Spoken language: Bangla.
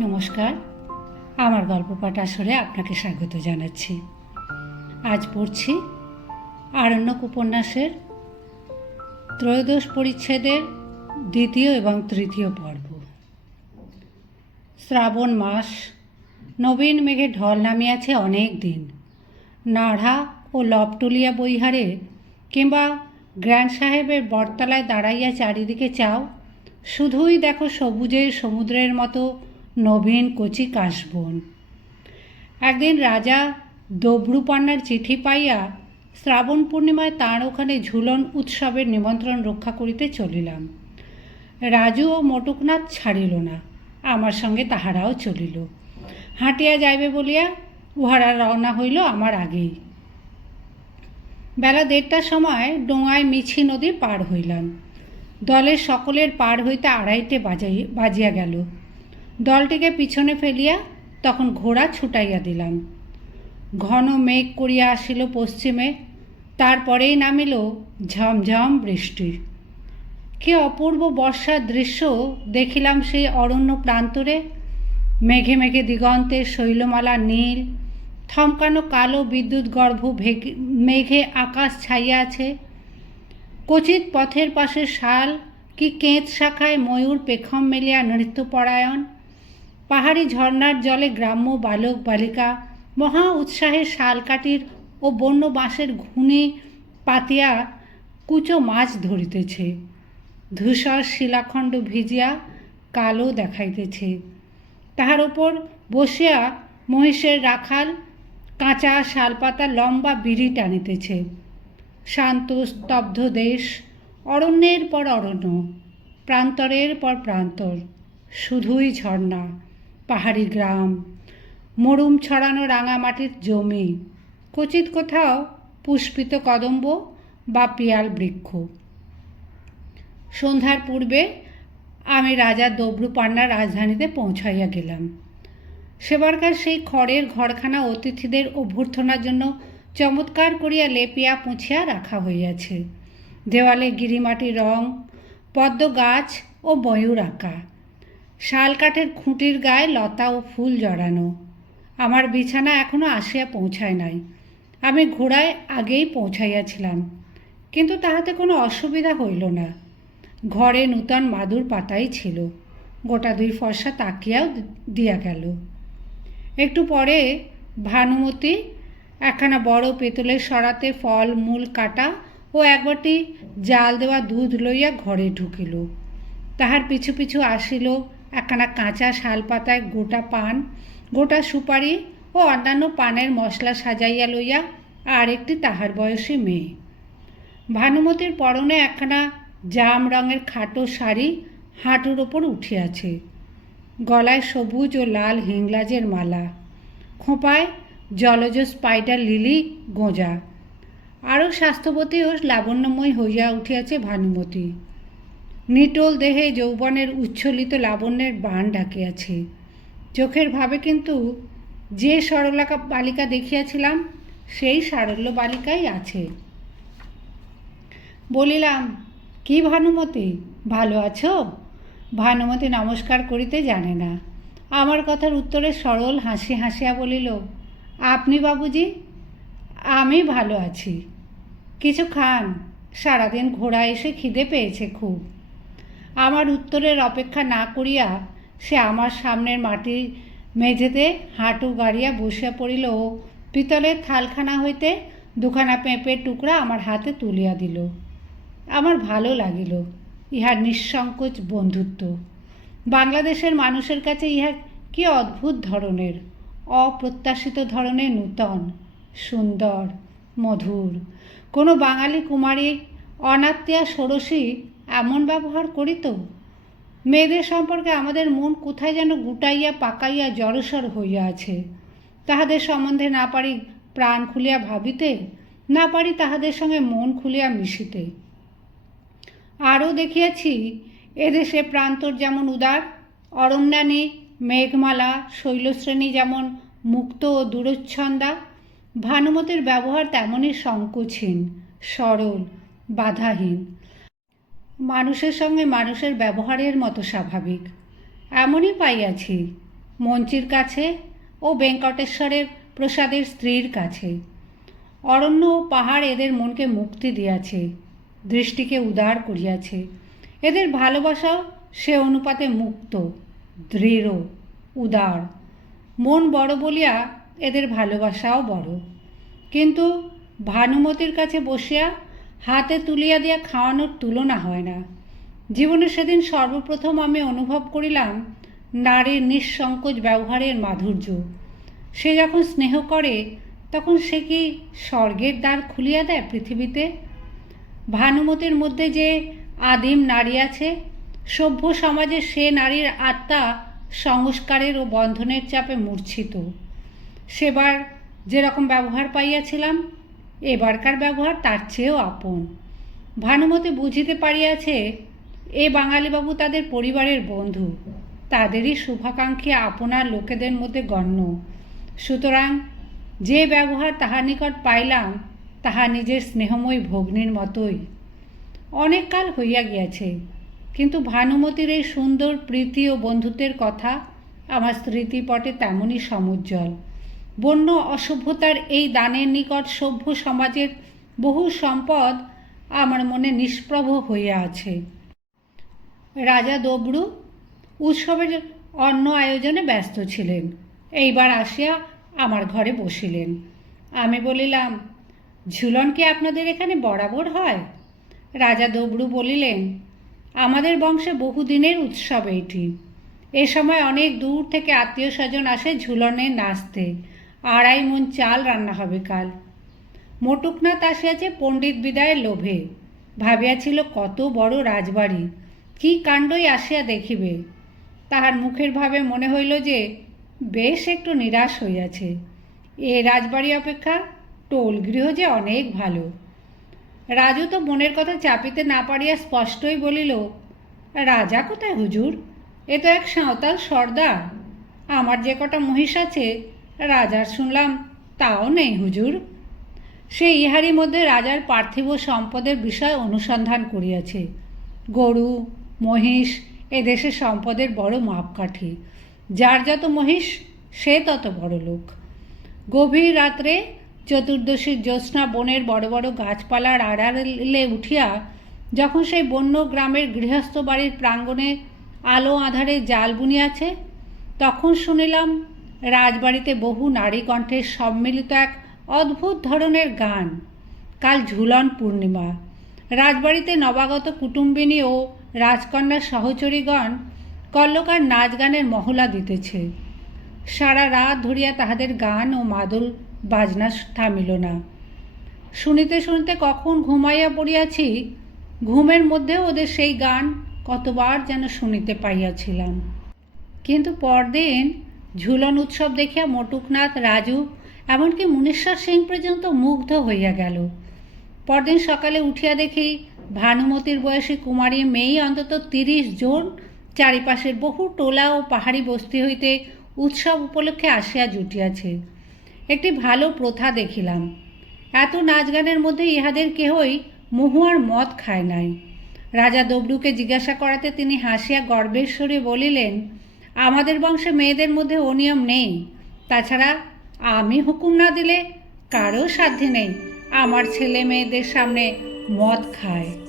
নমস্কার। আমার গল্প পাঠ আসরে আপনাকে স্বাগত জানাচ্ছি। আজ পড়ছি আরণ্যক উপন্যাসের ত্রয়োদশ পরিচ্ছেদের দ্বিতীয় এবং তৃতীয় পর্ব। শ্রাবণ মাস, নবীন মেঘে ঢল নামিয়াছে অনেক দিন। নাড়া ও লবটুলিয়া বইহারে কিংবা গ্র্যান্ড সাহেবের বটতলায় দাঁড়াইয়া চারিদিকে চাও, শুধুই দেখো সবুজের সমুদ্রের মতো নবীন কচি কাশবন। একদিন রাজা দব্রুপান্নার চিঠি পাইয়া শ্রাবণ পূর্ণিমায় তাঁর ওখানে ঝুলন উৎসবের নিমন্ত্রণ রক্ষা করিতে চলিলাম। রাজু ও মটুকনাথ ছাড়িল না, আমার সঙ্গে তাহারাও চলিল। হাঁটিয়া যাইবে বলিয়া উহারা রওনা হইল আমার আগেই। বেলা দেড়টার সময় ডোঙায় মিছি নদী পার হইলাম। দলের সকলের পার হইতে আড়াইটে বাজাই বাজিয়া গেল। দলটিকে পিছনে ফেলিয়া তখন ঘোড়া ছুটাইয়া দিলাম। ঘন মেঘ করিয়া আসিল পশ্চিমে, তারপরেই নামিল ঝমঝম বৃষ্টি। কি অপূর্ব বর্ষার দৃশ্য দেখিলাম সেই অরণ্য প্রান্তরে। মেঘে মেঘে দিগন্তে শৈলমালা নীল, থমকানো কালো বিদ্যুৎ গর্ভ মেঘে আকাশ ছাইয়া আছে। কচিত পথের পাশে শাল, কি কেঁত শাখায় ময়ূর পেখম মেলিয়া নৃত্যপরায়ণ। পাহাড়ি ঝর্ণার জলে গ্রাম্য বালক বালিকা মহা উৎসাহে শালকাটির ও বন্য বাঁশের ঘুনি পাতিয়া কুচো মাছ ধরিতেছে। ধূসর শিলাখণ্ড ভিজিয়া কালো দেখাইতেছে। তাহার ওপর বসিয়া মহিষের রাখাল, কাঁচা শালপাতা, লম্বা বিড়ি টানিতেছে। শান্ত, স্তব্ধ দেশ অরণ্যের পর অরণ্য, প্রান্তরের পর প্রান্তর, শুধুই ঝর্ণা। পাহাড়ি গ্রাম। মরুম ছড়ানো রাঙামাটির জমি। কচিত কোথাও পুষ্পিত কদম্ব বা পিয়াল বৃক্ষ। সন্ধ্যার পূর্বে আমি রাজা দব্রুপান্নার রাজধানীতে পৌঁছাইয়া গেলাম। সেবারকার সেই খড়ের ঘরখানা অতিথিদের অভ্যর্থনার জন্য চমৎকার করিয়া লেপিয়া পুঁছিয়া রাখা হইয়াছে। দেওয়ালে গিরিমাটির রং পদ্ম গাছ ও ময়ূর আঁকা। শাল কাঠের খুঁটির গায়ে লতা ও ফুল জড়ানো। আমার বিছানা এখনও আসিয়া পৌঁছায় নাই। আমি ঘোড়ায় আগেই পৌঁছাইয়াছিলাম, কিন্তু তাহাতে কোনো অসুবিধা হইল না। ঘরে নূতন মাদুর পাতাই ছিল, গোটা দুই ফর্সা তাকিয়াও দিয়া গেল। একটু পরে ভানুমতি একখানা বড় পেতলের সরাতে ফল, মূল, কাটা ও একবারটি জাল দেওয়া দুধ লইয়া ঘরে ঢুকিল। তাহার পিছু পিছু আসিল একখানা কাঁচা শালপাতায় গোটা পান, গোটা সুপারি ও অন্যান্য পানের মশলা সাজাইয়া লইয়া আর একটি তাহার বয়সী মেয়ে। ভানুমতির পরনে একখানা জাম রঙের খাটো শাড়ি হাঁটুর ওপর উঠিয়াছে। গলায় সবুজ ও লাল হিংলাজের মালা। খোঁপায় জলজ স্পাইডার লিলি গোঁজা। আরও স্বাস্থ্যবতী ও লাবণ্যময় হইয়া উঠিয়াছে ভানুমতি। নিটোল দেহে যৌবনের উচ্ছ্বলিত লাবণ্যের বান ডাকিয়াছে। চোখের ভাবে কিন্তু যে সরলা বালিকা দেখিয়াছিলাম, সেই সারল্য বালিকাই আছে। বলিলাম, কি ভানুমতি? ভালো আছো? ভানুমতি নমস্কার করিতে জানে না। আমার কথার উত্তরে সরল হাসি হাসিয়া বলিল, আপনি বাবুজি, আমি ভালো আছি। কিছু খান, সারাদিন ঘোড়া এসে খিদে পেয়েছে খুব। আমার উত্তরের অপেক্ষা না করিয়া সে আমার সামনের মাটির মেঝেতে হাঁটু গাড়িয়া বসিয়া পড়িল ও পিতলের থালখানা হইতে দুখানা পেঁপের টুকরা আমার হাতে তুলিয়া দিল। আমার ভালো লাগিল, ইহার নিঃসংকোচ বন্ধুত্ব। বাংলাদেশের মানুষের কাছে ইহা কি অদ্ভুত ধরনের, অপ্রত্যাশিত ধরনের নূতন, সুন্দর, মধুর। কোনো বাঙালি কুমারী অনাত্মীয়া ষোড়শী এমন ব্যবহার করিত মেয়েদের সম্পর্কে আমাদের মন কোথায় যেন গুটাইয়া পাকাইয়া জড়সর হইয়া আছে। তাহাদের সম্বন্ধে না পারি প্রাণ খুলিয়া ভাবিতে, না পারি তাহাদের সঙ্গে মন খুলিয়া মিশিতে। আরও দেখিয়াছি, এদেশে প্রান্তর যেমন উদার, অরণ্যানী, মেঘমালা, শৈলশ্রেণী যেমন মুক্ত ও দূরচ্ছন্দা, ভানুমতির ব্যবহার তেমনই সংকোচহীন, সরল, বাধাহীন। মানুষের সঙ্গে মানুষের ব্যবহারের মতো স্বাভাবিক। এমনই পাইয়াছি মঞ্চির কাছে ও বেঙ্কটেশ্বরের প্রসাদের স্ত্রীর কাছে। অরণ্য ও পাহাড় এদের মনকে মুক্তি দিয়াছে, দৃষ্টিকে উদার করিয়াছে। এদের ভালোবাসাও সে অনুপাতে মুক্ত, দৃঢ়, উদার। মন বড় বলিয়া এদের ভালোবাসাও বড়। কিন্তু ভানুমতির কাছে বসিয়া হাতে তুলিয়া দিয়া খাওয়ানোর তুলনা হয় না। জীবনে সেদিন সর্বপ্রথম আমি অনুভব করিলাম, নারীর নিঃসংকোচ ব্যবহারের মাধুর্য। সে যখন স্নেহ করে, তখন সে কি স্বর্গের দ্বার খুলিয়া দেয় পৃথিবীতে? ভানুমতির মধ্যে যে আদিম নারী আছে, সভ্য সমাজে সে নারীর আত্মা সংস্কারের ও বন্ধনের চাপে মূর্ছিত। সেবার যেরকম ব্যবহার পাইয়াছিলাম এবারকার ব্যবহার তার চেয়েও আপন। ভানুমতি বুঝিতে পারিয়াছে, এ বাঙালিবাবু তাদের পরিবারের বন্ধু। তাদেরই শুভাকাঙ্ক্ষী আপনার লোকেদের মধ্যে গণ্য। সুতরাং যে ব্যবহার তাহার নিকট পাইলাম, তাহা নিজের স্নেহময়ী ভগ্নির মতোই। অনেক কাল হইয়া গিয়াছে, কিন্তু ভানুমতির এই সুন্দর প্রীতি ও বন্ধুত্বের কথা আমার স্মৃতিপটে তেমনই সমুজ্জ্বল। বন্য অসভ্যতার এই দানের নিকট সভ্য সমাজের বহু সম্পদ আমার মনে নিষ্প্রভ হইয়া আছে। রাজা দবরু উৎসবের অন্য আয়োজনে ব্যস্ত ছিলেন। এইবার আসিয়া আমার ঘরে বসিলেন। আমি বলিলাম, ঝুলন কি আপনাদের এখানে বরাবর হয়? রাজা দবরু বলিলেন, আমাদের বংশে বহুদিনের উৎসব এইটি। এ সময় অনেক দূর থেকে আত্মীয় স্বজন আসে ঝুলনে নাচতে। আড়াই মন চাল রান্না হবে কাল। মোটুকনাথ আসিয়াছে পণ্ডিত বিদায়ের লোভে। ভাবিয়াছিল, কত বড় রাজবাড়ি। কি কাণ্ডই আসিয়া দেখিবে? তাহার মুখের ভাবে মনে হইল যে, বেশ একটু নিরাশ হইয়াছে। এ রাজবাড়ি অপেক্ষা টোল গৃহ যে অনেক ভালো। রাজু তো মনের কথা চাপিতে না পারিয়া স্পষ্টই বলিল, রাজা কোথায় হুজুর? এ তো এক সাঁওতাল সর্দার। আমার যে কটা মহিষ আছে রাজার শুনলাম, তাও নেই হুজুর। সে ইহারই মধ্যে রাজার পার্থিব সম্পদের বিষয় অনুসন্ধান করিয়াছে। গরু, মহিষ, এ দেশে সম্পদের বড় মাপকাঠি। যার যত মহিষ, সে তত বড় লোক। গভীর রাত্রে চতুর্দশীর জ্যোৎস্না বনের বড় বড় গাছপালার আড়ালে উঠিয়া যখন সেই বন্য গ্রামের গৃহস্থ বাড়ির প্রাঙ্গণে আলো আধারে জাল বুনিয়াছে, তখন শুনিলাম রাজবাড়িতে বহু নারী কণ্ঠের সম্মিলিত এক অদ্ভুত ধরনের গান। কাল ঝুলন পূর্ণিমা। রাজবাড়িতে নবাগত কুটুম্বিনী ও রাজকন্যার সহচরীগণ কল্লকার নাচ গানের মহলা দিতেছে। সারা রাত ধরিয়া তাহাদের গান ও মাদল বাজনা থামিল না। শুনিতে শুনিতে কখন ঘুমাইয়া পড়িয়াছি, ঘুমের মধ্যে ওদের সেই গান কতবার যেন শুনিতে পাইয়াছিলাম। কিন্তু পরদিন ঝুলন উৎসব দেখিয়া মটুকনাথ, রাজু, এমনকি মুনেশ্বর সিং পর্যন্ত মুগ্ধ হইয়া গেল। পরদিন সকালে উঠিয়া দেখি ভানুমতির বয়সী কুমারী মেয়ে অন্তত তিরিশ জন চারিপাশের বহু টোলা ও পাহাড়ি বস্তি হইতে উৎসব উপলক্ষে আসিয়া জুটিয়াছে। একটি ভালো প্রথা দেখিলাম। এত নাচ গানের মধ্যে ইহাদের কেহই মহুয়ার মদ খায় নাই। রাজা দবরুকে জিজ্ঞাসা করাতে তিনি হাসিয়া গর্বের স্বরে বলিলেন আমাদের বংশে মেয়েদের মধ্যে অনিয়ম নিয়ম নেই। তাছাড়া আমি হুকুম না দিলে কারও সাধ্যে নেই। আমার ছেলে মেয়েদের সামনে মদ খায়।